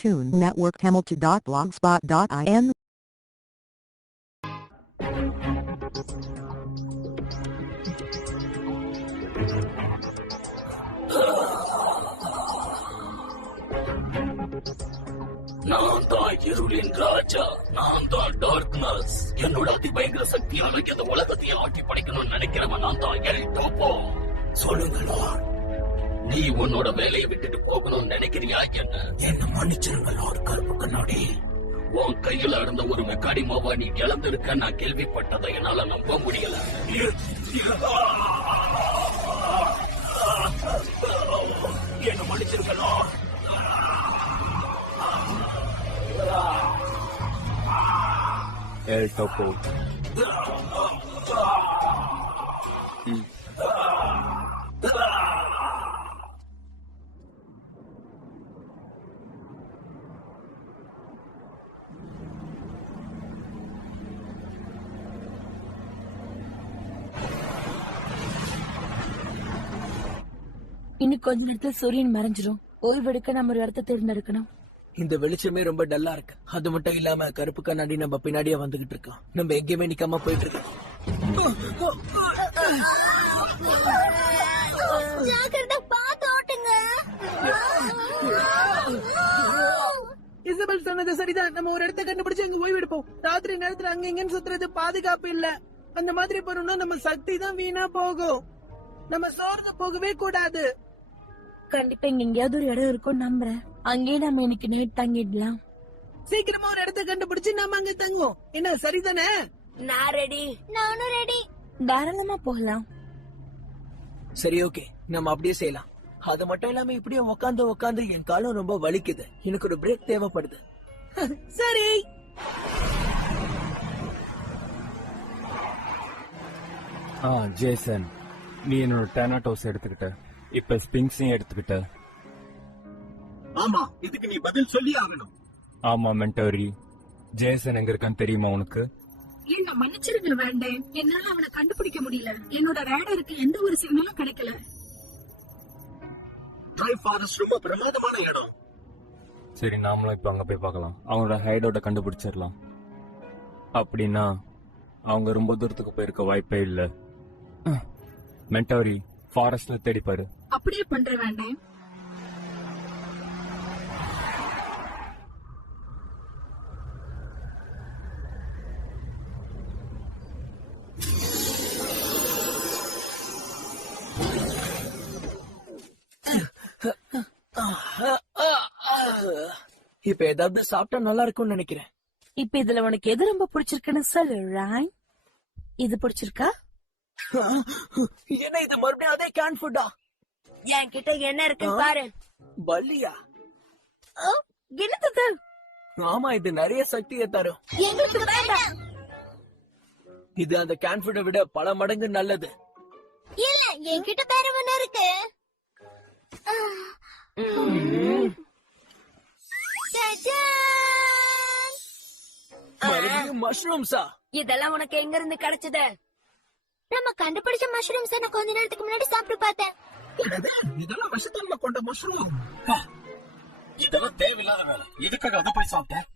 Toon Network Hamilton.blogspot.in நான் தான் இருளின் ராஜா, நான் தான் டார்க்னஸ். என்னோட அதிபயங்கர சக்தியால இந்த உலகத்தையே ஆட்டி படைக்கணும்னு நினைக்கிறவன் நான் தான் எல் டோப்போ. சொல்லுங்களா, நீ உன்னோட வேலையை விட்டுட்டு போகணும்னு நினைக்கிறியா? என்ன மன்னிச்சிருங்க லார்ட் கருப்பு கண்ணாடி. உன் கையில இருந்த ஒரு மெக்காடி மாவா நீ இழந்திருக்க நான் கேள்விப்பட்டதை என்னால நம்ப முடியல. என்ன மன்னிச்சிருங்க லார்ட். El Topo. இன்னும் கொஞ்ச நேரத்துல சூரியன் மறைஞ்சிரும். ஓய்வெடுக்க நம்ம ஒரு இடத்த தேர்ந்தெடுக்கணும். இந்த வெளிச்சமே ரொம்ப டல்லா இருக்கு. அது மட்டும் இல்லாம கருப்பு கண்ணாடி நம்ம பின்னாடியே வந்துகிட்டு இருக்கோம். நம்ம எங்கேயுமே நிக்காம போயிட்டு இருக்கோம். இசபெல் சொன்னது சரிதான். நம்ம ஒரு இடத்த கண்டுபிடிச்சு அங்க ஓய்வெடுப்போம். ராத்திரி நேரத்துல அங்க எங்கன்னு சுத்துறது பாதுகாப்பு இல்ல. அந்த மாதிரி போறோம்னா நம்ம சக்தி தான் வீணா போகும். நம்ம சோர்ந்து போகவே கூடாது. கண்டிப்பா இங்க எங்கேயாவது ஒரு இடம் இருக்கும் நம்புறேன். அங்கேயே நம்ம இன்னைக்கு நைட் தங்கிடலாம். சீக்கிரமா ஒரு இடத்த கண்டுபிடிச்சு நாம அங்க தங்குவோம். என்ன சரிதானே? நான் ரெடி. நானும் ரெடி. தாராளமா போகலாம். சரி, ஓகே, நம்ம அப்படியே செய்யலாம். அது மட்டும் இல்லாம இப்படியே உட்காந்து என் காலம் ரொம்ப வலிக்குது. எனக்கு ஒரு பிரேக் தேவைப்படுது. சரி. ஜேசன், நீ என்னோட டேனாட்டோஸ் எடுத்துக்கிட்ட, இப்ப ஸ்பிங்ஸையும் எடுத்துக்கிட்ட. ஆமா, இதுக்கு நீ பதில் சொல்லி ஆகணும். ஆமா மென்டோரி, ஜேசன் எங்க இருக்கான்னு தெரியுமா உனக்கு? என்ன மன்னிச்சிருங்க வேண்டேன், என்னால அவனை கண்டுபிடிக்க முடியல. என்னோட ரேடருக்கு எந்த ஒரு சிக்னலும் கிடைக்கல. ட்ரை ஃபாரஸ்ட் ரொம்ப பிரமாதமான இடம். சரி, நாமளும் இப்ப அங்க போய் பார்க்கலாம். அவனோட ஹைடோட கண்டுபிடிச்சிடலாம். அப்படின்னா அவங்க ரொம்ப தூரத்துக்கு போயிருக்க வாய்ப்பே இல்ல. மென்டோரி, ஃபாரஸ்ட்ல தேடி பாரு. அப்படியே பண்ற வேண்டேன். இப்ப ஏதாவது சாப்பிட்டா நல்லா இருக்கும்னு நினைக்கிறேன். இப்ப இதுல உனக்கு எது ரொம்ப பிடிச்சிருக்குன்னு சொல்லு ராய். இது பிடிச்சிருக்கா? என்ன இது மறுபடியும் அதே கேன் ஃபுட்டா? என்கிட்ட என்ன இருக்கு பாரு. பல்லியா? என்னது? ஆமா, இது நிறைய சக்தியை தரும். எங்களுக்கு வேண்டாம். இது அந்த கேன் ஃபுட்டை விட பல மடங்கு நல்லது. இல்ல, என்கிட்ட வேற ஒண்ணு இருக்கு. மஷ்ரூம்ஸா? இதெல்லாம் உனக்கு எங்க இருந்து கிடைச்சது? நம்ம கண்டுபிடிச்ச மஷ்ரூம்ஸ் நான் கொஞ்ச நேரத்துக்கு முன்னாடி சாப்பிட்டு பார்த்தேன். இதெல்லாம் விஷத்தன்மை கொண்ட மஷ்ரூம். இதெல்லாம் தேவையில்லாத வேலை. எதுக்காக அதை போய் சாப்பிட்டேன்?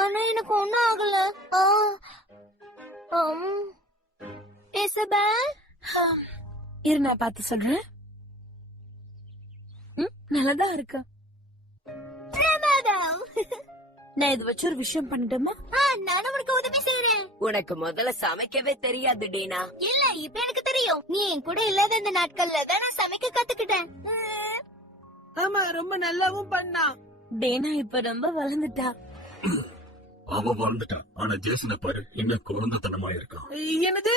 ஆனா எனக்கு ஒண்ணும் ஆகல. இசபெல், இரு நான் பார்த்து சொல்றேன். நல்லதா இருக்கு. நான் இது வச்சு ஒரு விஷயம் பண்ணட்டுமா? நானும் உனக்கு உதவி செய்யறேன். உனக்கு முதல்ல சமைக்கவே தெரியாது டீனா. இல்ல, இப்ப எனக்கு தெரியும். நீ என் கூட இல்லாத இந்த நாட்கள்ல தான் நான் சமைக்க கத்துக்கிட்டேன். ஆமா, ரொம்ப நல்லாவும் பண்ணா. டீனா இப்ப ரொம்ப வளர்ந்துட்டா. அவ வளர்ந்துட்டான். ஆனா ஜேசனை பாரு, இன்னும் குழந்தைத்தனமா இருக்கான். என்னது?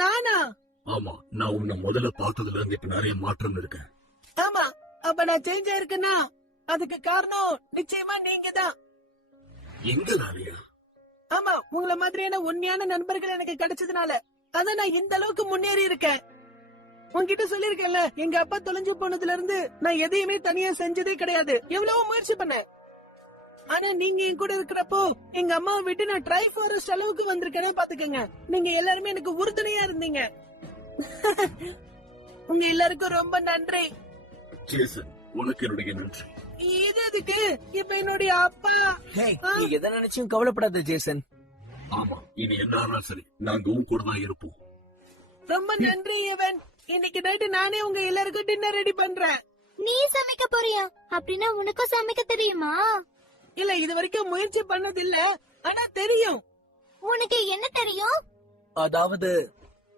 நானா? ஆமா, நான் உன்னை முதல்ல பார்த்ததுல இருந்து இப்ப நிறைய மாற்றம் இருக்கேன். ஆமா, அப்ப நான் சேஞ்ச் ஆயிருக்கேன்னா அதுக்கு காரணம் நிச்சயமா நீங்க தான். எங்க நாளையா? ஆமா, உங்கள மாதிரியான உண்மையான நண்பர்கள் எனக்கு கிடைச்சதுனால அதான் நான் இந்த அளவுக்கு முன்னேறி இருக்கேன். உன்கிட்ட சொல்லிருக்கேன்ல, எங்க அப்பா தொலைஞ்சு போனதுல இருந்து நான் எதையுமே தனியா செஞ்சதே கிடையாது. எவ்வளவு முயற்சி பண்ணேன். ஆனா நீங்க என் கூட இருக்கிறப்போ எங்க அம்மாவை விட்டு நான் ட்ரை ஃபாரஸ்ட் அளவுக்கு வந்திருக்கேன்னா பாத்துக்கங்க. நீங்க எல்லாருமே எனக்கு உறுதுணையா இருந்தீங்க. உங்க எல்லாருக்கும் ரொம்ப நன்றி. ஜேசன், உனக்கு என்னுடைய நன்றி. இது எதுக்கு இப்ப என்னுடைய அப்பா நீ எதை நினைச்சும் கவலைப்படாத ஜேசன். ஆமா, இனி என்ன சரி, நாங்க உன் கூட தான் இருப்போம். ரொம்ப நன்றி இவன். இன்னைக்கு நைட்டு நானே உங்க எல்லாருக்கும் டின்னர் ரெடி பண்றேன். நீ சமைக்க போறியா? அப்படின்னா உனக்கும் சமைக்க தெரியுமா? இல்ல, இது வரைக்கும் முயற்சி பண்ணது இல்ல, ஆனா தெரியும். உனக்கு என்ன தெரியும்? அதாவது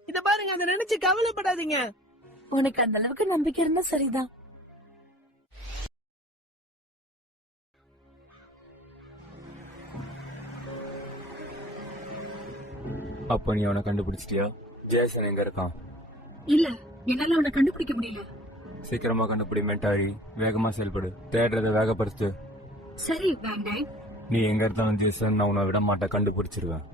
இத பாருங்க, அதை நினைச்சு கவலைப்படாதீங்க. உனக்கு அந்த அளவுக்கு நம்பிக்கை இருந்தா சரிதான். அப்ப நீ அவனை கண்டுபிடிச்சிட்டியா? ஜேசன் எங்க இருக்கான்? இல்ல, என்னால அவனை கண்டுபிடிக்க முடியல. சீக்கிரமா கண்டுபிடி மென்டாரி. வேகமா செயல்படு. தேடுறத வேகப்படுத்து. சரி வேண்டாம். நீ எங்க இருந்தாலும் ஜேசன், நான் உன்னை விட மாட்டேன். கண்டுபிடிச்சிருவேன்.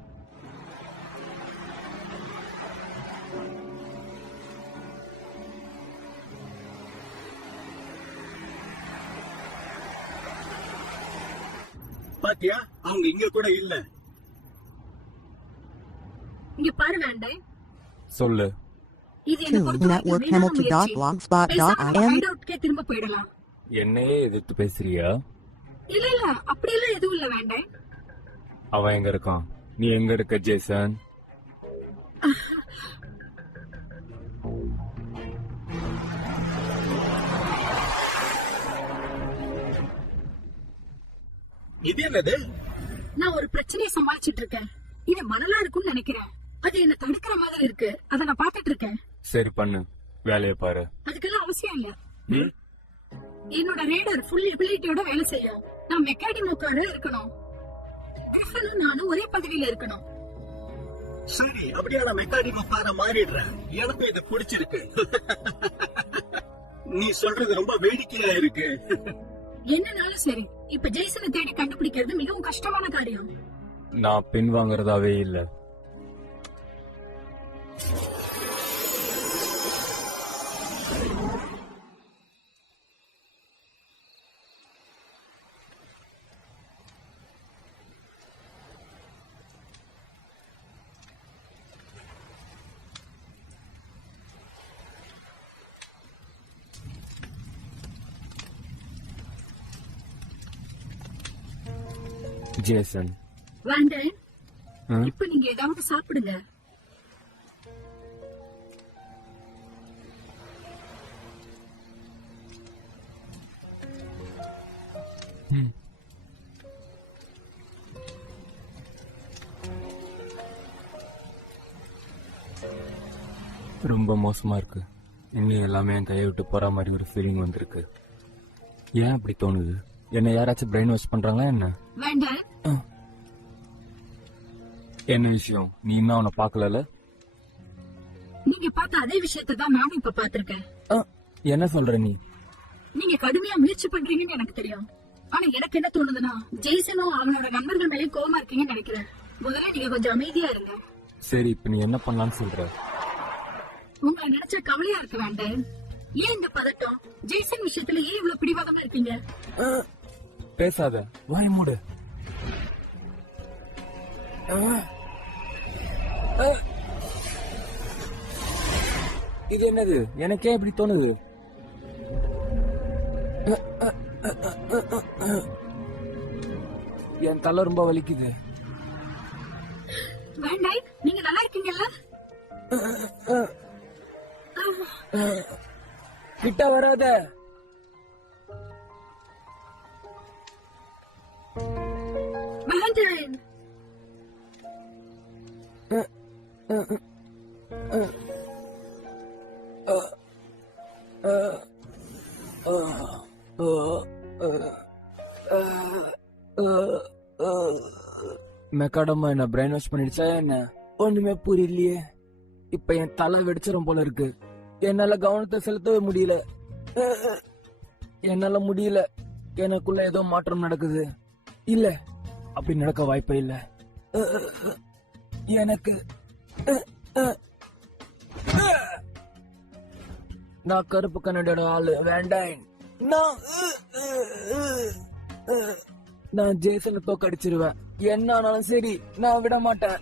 பாத்தியா, அவங்க இங்க கூட இல்ல. இங்க பாரு வேண்டாம். சொல்லு. இது என்ன Network Hamilton.blogspot.in. திரும்ப போயிடலாம். என்னையே எதிர்த்து பேசுறியா? இல்ல இல்ல, அப்படியெல்லாம் எதுவும் இல்ல வேண்டாம். அவன் எங்க இருக்கான்? நீ எங்க இருக்க ஜேசன்? இது என்னது? நான் ஒரு பிரச்சனையை சமாளிச்சிட்டு இருக்கேன். இது மணலா இருக்கும்னு நினைக்கிறேன். அது என்ன தடுக்கிற மாதிரி இருக்கு. அத நான் பாத்துட்டு இருக்கேன். சரி பண்ணு, வேலையை பாரு. அதுக்கெல்லாம் அவசியம் இல்ல. என்னோட ரேடர் ஃபுல் எபிலிட்டியோட வேலை செய்யும். நான் மெக்கானிமோக்கார இருக்கணும். கிரிஃபனும் நானும் ஒரே பதவியில இருக்கணும். சரி, அப்படியே நான் மெக்கானிக் பார மாறிடுறேன். எனக்கும் இது பிடிச்சிருக்கு. நீ சொல்றது ரொம்ப வேடிக்கையா இருக்கு. என்னனாலும் சரி, இப்ப ஜெய்சனை தேடி கண்டுபிடிக்கிறது மிகவும் கஷ்டமான காரியம். நான் பின்வாங்கறதாவே இல்ல. ஜேசன், வேண்டாம். இப்ப நீங்க ஏதாவது சாப்பிடுங்க. ரொம்ப மோசமா இருக்கு. இன்னும் எல்லாமே என் கையை விட்டு போற மாதிரி ஒரு ஃபீலிங் வந்திருக்கு. ஏன் அப்படி தோணுது? என்ன யாராச்சும் பிரெயின் வாஷ் பண்றாங்களா என்ன? வேண்டாம். என்ன விஷயம்? நீ இன்னும் அவனை பாக்கல? நீங்க பார்த்த அதே விஷயத்தை தான் நானும் இப்ப பாத்திருக்கேன். என்ன சொல்ற நீ? நீங்க கடுமையா முயற்சி பண்றீங்கன்னு எனக்கு தெரியும். ஆனா எனக்கு என்ன தோணுதுன்னா, ஜெய்சனும் அவனோட நண்பர்கள் மேலேயும் கோவமா இருக்கீங்கன்னு நினைக்கிறேன். முதல்ல நீங்க கொஞ்சம் அமைதியா இருங்க. சரி, இப்ப நீ என்ன பண்ணலாம்னு சொல்ற? உங்களை நினைச்சா கவலையா இருக்க வேண்டாம். ஏன் இந்த பதட்டம்? ஜெய்சன் விஷயத்துல ஏன் இவ்வளவு பிடிவாதமா இருக்கீங்க? பேசாத, வாய் மூடு. இது என்னது? எனக்கே இப்படி தோணுது. என் தலை ரொம்ப வலிக்குது. வேண்டாம், நீங்க நல்லா இருக்கீங்கல்ல? கிட்ட வராத. வேண்டாம். மெக்காடமா என்ன பிரெயின் வாஷ் பண்ணிடுச்சா என்ன? ஒண்ணுமே புரியலையே. இப்ப என் தலை வெடிச்சிரும் போல இருக்கு. என்னால கவனத்தை செலுத்தவே முடியல. என்னால முடியல. எனக்குள்ள ஏதோ மாற்றம் நடக்குது. இல்ல, அப்படி நடக்க வாய்ப்பே இல்ல. எனக்கு நான் கருப்பு கண்ணோட ஆளு வேண்டாம். நான் ஜேசனை தோக்கடிச்சிருவேன். என்ன ஆனாலும் சரி, நான் விட மாட்டேன்.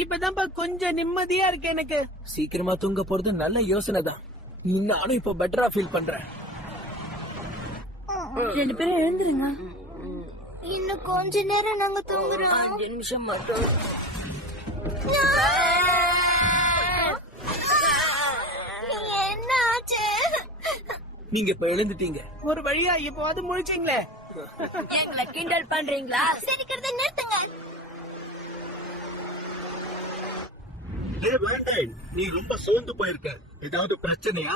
இப்பதான்ப்பா கொஞ்சம் நிம்மதியா இருக்கு எனக்கு. சீக்கிரமா தூங்க போறது நல்ல யோசனை தான். நானும் இப்ப பெட்டரா ஃபீல் பண்றேன். 2 பேரும் எழுந்துருங்க. இன்னும் கொஞ்ச நேரம் நாங்க தூங்குறோம். 5 நிமிஷம் மட்டும். என்ன ஆச்சு? நீங்க இப்ப எழுந்துட்டீங்க. ஒரு வழியா இப்போது முழிச்சீங்களே. எங்களை கிண்டல் பண்றீங்களா? சிரிக்கிறத நிறுத்துங்க. நீ ரொம்ப சோர்ந்து போயிருக்க. ஏதாவது பிரச்சனையா?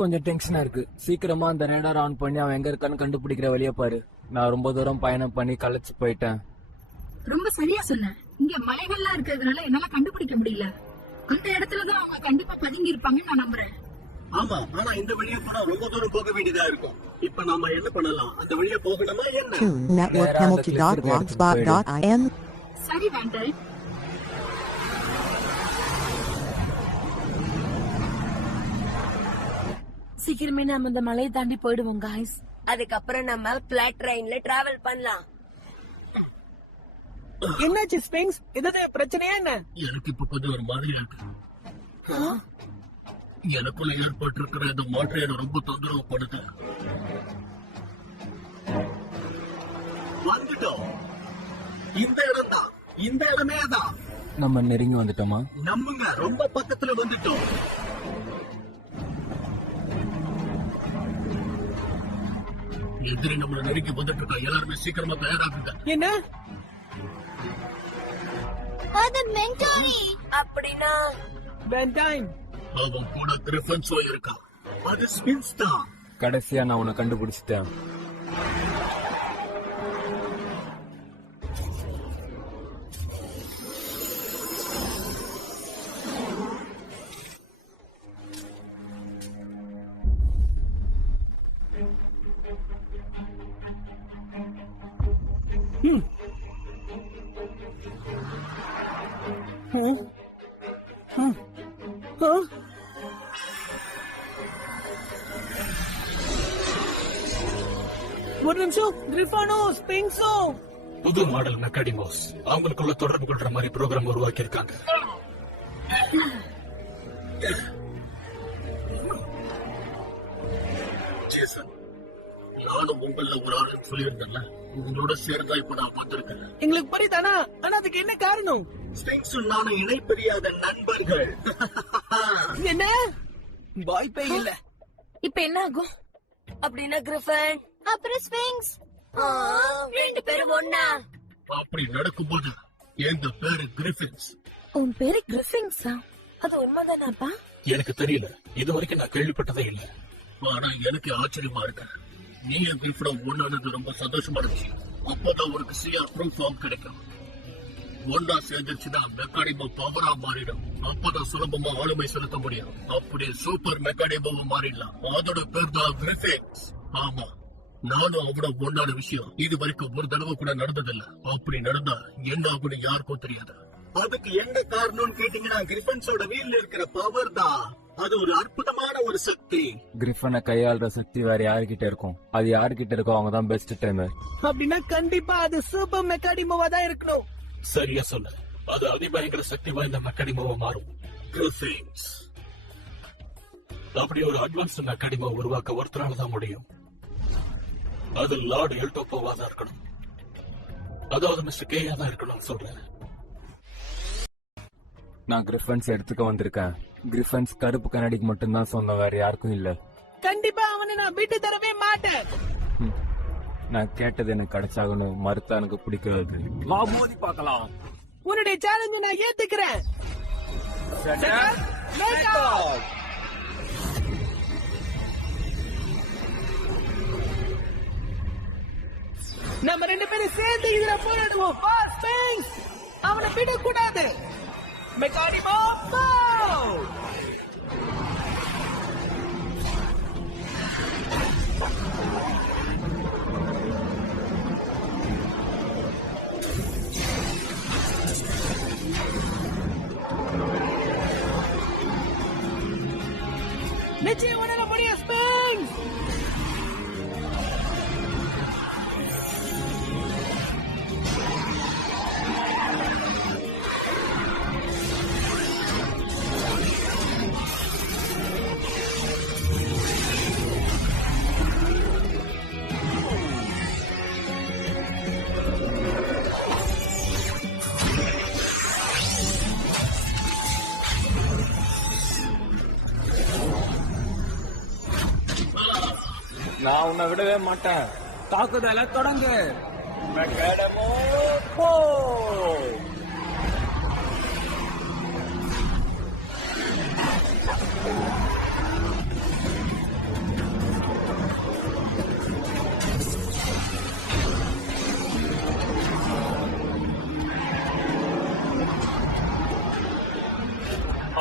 கொஞ்சம் டென்ஷனா இருக்கு. சீக்கிரமா அந்த ரேடார் ஆன் பண்ணி அவன் எங்க இருக்கான்னு கண்டுபிடிக்கிற வழியா பாரு. நான் ரொம்ப தூரம் பயணம் பண்ணி களைச்சு போயிட்டேன். ரொம்ப சரியா சொன்ன. இங்க மலைகள்லாம் இருக்கிறதுனால என்னால கண்டுபிடிக்க முடியல. அந்த இடத்துலதான் அவங்க கண்டிப்பா பதுங்கி இருப்பாங்கன்னு நான் நம்புறேன். ஆமா, ஆனா இந்த வழியா போனா ரொம்ப தூரம் போக வேண்டியதா இருக்கும். இப்ப நாம என்ன பண்ணலாம்? அந்த வழியா போகணுமா என்ன? Tune Network Hamilton.blogspot.in. சரி வேண்டாம். சீக்கிரமே நம்ம இந்த மலையை தாண்டி போயிடுவோம் guys. அதுக்கப்புறம் நம்ம பிளாட் ட்ரெயின்ல டிராவல் பண்ணலாம். என்னாச்சு ஸ்பிங்ஸ்? ஏதாவது பிரச்சனையா என்ன? எனக்கு இப்ப கொஞ்சம் ஒரு மாதிரியா இருக்கு. எனக்குள்ள ஏற்பட்டிருக்கிற இந்த மாற்றம் என்ன ரொம்ப தொந்தரவு பண்ணுது. வந்துட்டோம். இந்த இடம் தான். இந்த இடமே தான். நம்ம நெருங்கி வந்துட்டோமா? நம்புங்க, ரொம்ப பக்கத்துல வந்துட்டோம். எதிரி நம்மள நெருங்கி வந்துட்டு இருக்கா. எல்லாருமே சீக்கிரமா தயாராகுங்க. என்ன? அது மென்டாரி. அப்படின்னா வேண்டாம். அவன் கூட கிரிஃபன்ஸோ இருக்கா. அது ஸ்பின்ஸ் தான். கடைசியா நான் உன்னை கண்டுபிடிச்சிட்டேன். ஒரு நிமிஷம். கிரிஃபானோ, ஸ்பிங்ஸோ. புது மாடல் மெக்காடிமோஸ் அவங்களுக்குள்ள தொடர்பு கொள்ற மாதிரி ப்ரோக்ராம் உருவாக்கி இருக்காங்க. ஜேசன், நானும் உங்கள ஒரு ஆளு சொல்லியிருந்தேன்ல, உங்களோட சேர்ந்தா இப்ப நான் பார்த்திருக்கேன். எங்களுக்கு புரியுதானா? ஆனா அதுக்கு என்ன காரணம்? ஸ்பிங்ஸும் நானும் இணை பிரியாத நண்பர்கள். என்ன? வாய்ப்பே இல்ல. இப்ப என்ன ஆகும்? அப்படின்னா கிரிஃபன் அப்புறம் ஸ்பிங்ஸ். 2 பேரும் ஒண்ணா. அப்படி நடக்கும்போது எங்க பேரு கிரிஃபின்ஸ். உன் பேரு கிரிஃபின்ஸா? அது உண்மைதானாப்பா? எனக்கு தெரியல, இது வரைக்கும் நான் கேள்விப்பட்டதே இல்ல. ஆனா எனக்கு ஆச்சரியமா இருக்கு. நீ என் கிரிஃபிடம் ஒண்ணானது ரொம்ப சந்தோஷமா இருந்துச்சு. அப்பதான் ஒரு சியா ப்ரூஃப் ஃபார்ம் கிடைக்கும். ஒன்னா சேர்ந்துச்சுன்னா மெக்கானிமோ பவரா மாறிடும். அப்பதான் சுலபமா ஆளுமை செலுத்த முடியும். அப்படி சூப்பர் மெக்கானிமோ மாறிடலாம். அதோட பேர் தான் கிரிஃபின்ஸ். ஆமா, நானும் அவட ஒன்னான விஷயம் இது வரைக்கும் ஒரு தடவை கூட நடந்ததில்ல. அப்படி நடந்தா என்ன ஆகுன்னு யாருக்கும் தெரியாது. அதுக்கு என்ன காரணம்னு கேட்டீங்கன்னா கிரிஃபன்ஸோட வீல்ல இருக்கிற பவர் தான். அது ஒரு அற்புதமான ஒரு சக்தி. கிரிஃபனை கையாளுற சக்தி வேற யாருக்கிட்ட இருக்கும்? அது யாருக்கிட்ட இருக்கோ அவங்க தான் பெஸ்ட் ட்ரெய்னர். அப்படின்னா கண்டிப்பா அது சூப்பர் மெக்காடிமோவா தான் இருக்கணும். சரியா சொல்ல, அது அதிபயங்கர சக்தி வாய்ந்த மெக்கானிமோவா மாறும். கிரிஃபின்ஸ் அப்படி ஒரு அட்வான்ஸ்ட் மெக்கானிமோ உருவாக்க ஒருத்தரால தான் முடியும். அது லார்ட் எல்டோப்போவா தான் இருக்கணும். அதாவது மிஸ்டர் கேயா தான் இருக்கணும் சொல்றேன். நான் கிரிஃபன்ஸ் எடுத்துக்க வந்திருக்கேன். கிரிஃபன்ஸ் கருப்பு கண்ணாடிக்கு மட்டும்தான் சொந்தம், வேற யாருக்கும் இல்ல. கண்டிப்பா அவனை நான் விட்டு தரவே மாட்டேன். நான் கேட்டது எனக்கு கிடைச்சாகணும். மறுத்தா எனக்கு பிடிக்காது. வா மோதி பார்க்கலாம். உன்னுடைய சேலஞ்ச நான் ஏத்துக்கிறேன். நம்ம 2 பேரும் சேர்ந்து இதுல போராடுவோம். அவனை விடக்கூடாது. மெக்கானிமோ போ! நிச்சயம் உன்னால முடியும் ஸ்பிங்ஸ். நான் உன்னை விடவே மாட்டேன். தாக்குதலை தொடங்கு. மெக்காடமோ போ.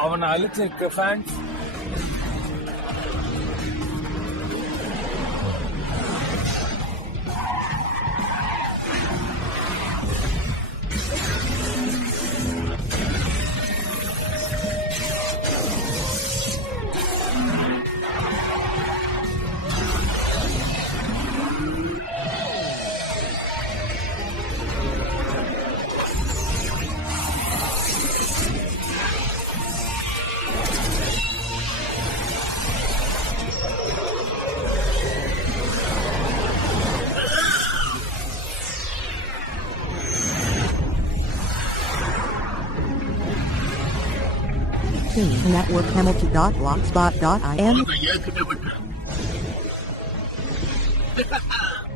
அவனை அழிச்சிருக்கு ஃபேன்ஸ். Network Hamilton.blogspot.in.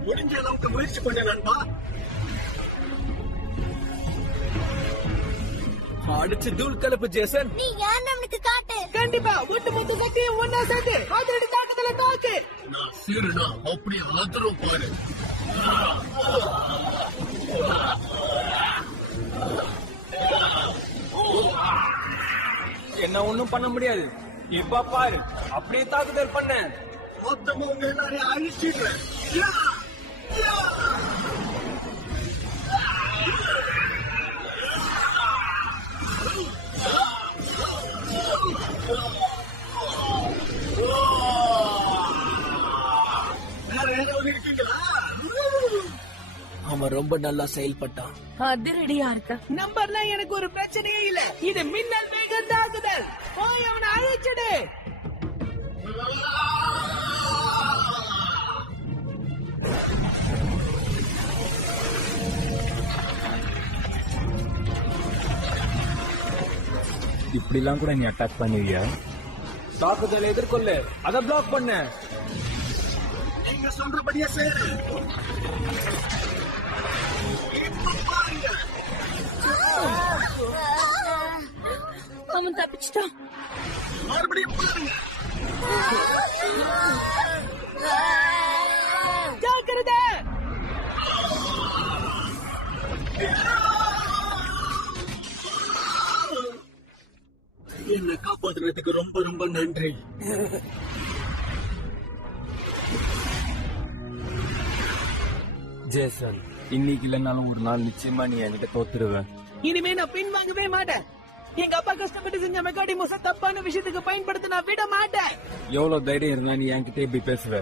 முடிஞ்ச அளவுக்கு முயற்சி பண்ண நண்பா. அடிச்சு தூள் கலப்பு ஜேசன். நீ யார் நம்மளுக்கு காட்டு. கண்டிப்பா ஒட்டுமொத்த சக்தியும் ஒன்னா சேர்த்து அதிரடி தாக்குதலை தாக்கு. நான் சீருடா அப்படி ஆதரவு பாரு. என்ன ஒண்ணும் பண்ண முடியாது. இப்ப பாரு, அப்படியே தாக்குதல் பண்ண. மொத்தமா உங்க எல்லாரையும் அழிச்சிடுறேன். வேற ஏதாவது இருக்கீங்களா? அவன் ரொம்ப நல்லா செயல்பட்டான். அதிரடியா இருக்க. நம்பர்லாம் எனக்கு ஒரு பிரச்சனையே இல்ல. இது மின்னல் வேக தாக்குதல். போய் அவனை அழிச்சிடு. இப்படி எல்லாம் கூட நீ அட்டாக் பண்ணுவியா? தாக்குதலை எதிர்கொள்ளு. அதை பிளாக் பண்ண. நீங்க சொல்றபடியே செய்யறேன். அவன் தப்பிச்சிட்டான். மறுபடியும் பாருங்க. ஜாக்கிரதை. என்னை காப்பாத்துறதுக்கு ரொம்ப ரொம்ப நன்றி. ஜேசன், இன்னைக்கு இல்லைனாலும் ஒரு நாள் நிச்சயமா நீ என்கிட்ட தோத்துருவேன். இனிமே நான் பின் வாங்கவே மாட்டேன். எங்க அப்பா கஷ்டப்பட்டு செஞ்ச மெக்காடிமோஸ தப்பான விஷயத்துக்கு பயன்படுத்த நான் விட மாட்டேன். எவ்வளவு தைரியம் இருந்தா நீ என்கிட்ட இப்படி பேசுவ?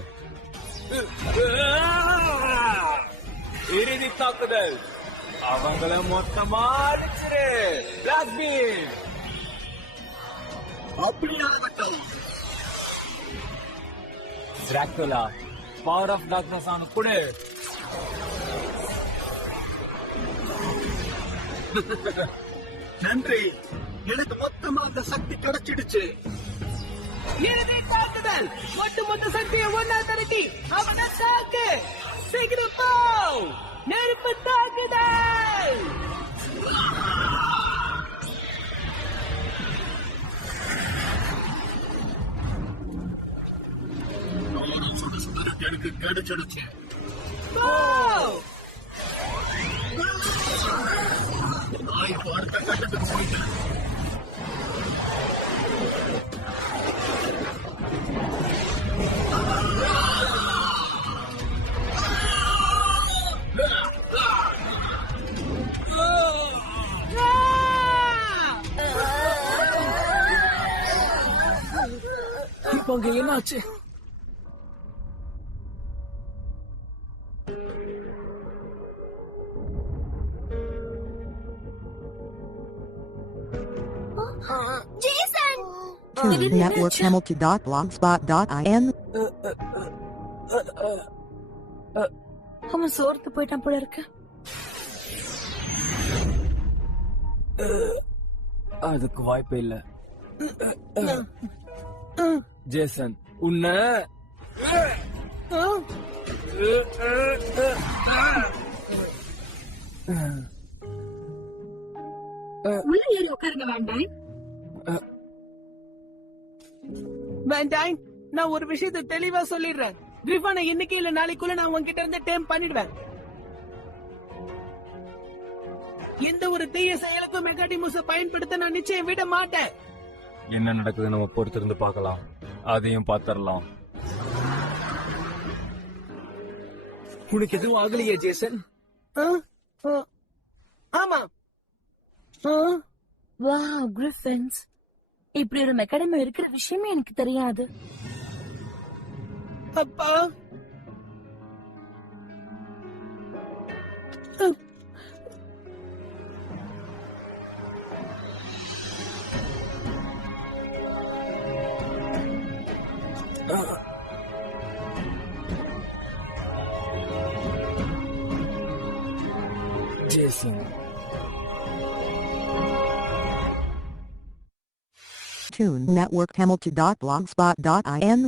இறுதி தாக்குதல். அவங்கள மொத்தமா அடிச்சிரு. Black beam. அப்படியாகட்டும். டிராக்குலா, பவர் ஆஃப் டார்க்னஸ் ஆன கூட. நன்றி. எனக்கு மொத்தமா அந்த சக்தி கிடைச்சிடுச்சு. இறுதி தாக்குதல். ஒட்டுமொத்த சக்தியை ஒன்னா திரட்டி அவனை தாக்கு. சீக்கிரம் போ. நெருப்பு தாக்குதல். எனக்கு கிடைச்சிடுச்சு. போ. நான் இப்போ அடுத்த கட்டத்துக்கு போயிட்டேன். இப்ப அங்க என்னாச்சு? ஜேசன். Network Hamilton.blogspot.in. அவன் சோர்த்து போயிட்டான் போல இருக்கு. அதுக்கு வாய்ப்பே இல்ல. ஜேசன், உன்னை ஆ? உள்ள ஏறி உட்காருங்க வேண்டாம். வேண்டாம், நான் ஒரு விஷயத்தை தெளிவா சொல்லிடுறேன். கிரிஃபானை இன்னைக்கு இல்ல நாளைக்குள்ள நான் உன்கிட்ட இருந்து டேம் பண்ணிடுவேன். எந்த ஒரு தீய செயலுக்கும் மெகாடிமோஸ பயன்படுத்த நான் நிச்சயம் விட மாட்டேன். என்ன நடக்குது நம்ம பொறுத்திருந்து பார்க்கலாம். அதையும் பாத்திரலாம். உனக்கு எதுவும் ஆகலையே ஜேசன்? ஆ? ஆ. ஆமா. ஆ? வாவ் கிரிஃபின்ஸ், இப்படி ஒரு மெக்காடமி இருக்கிற விஷயமே எனக்கு தெரியாது. அப்பா. Jason, Tune Network Hamilton.blogspot.in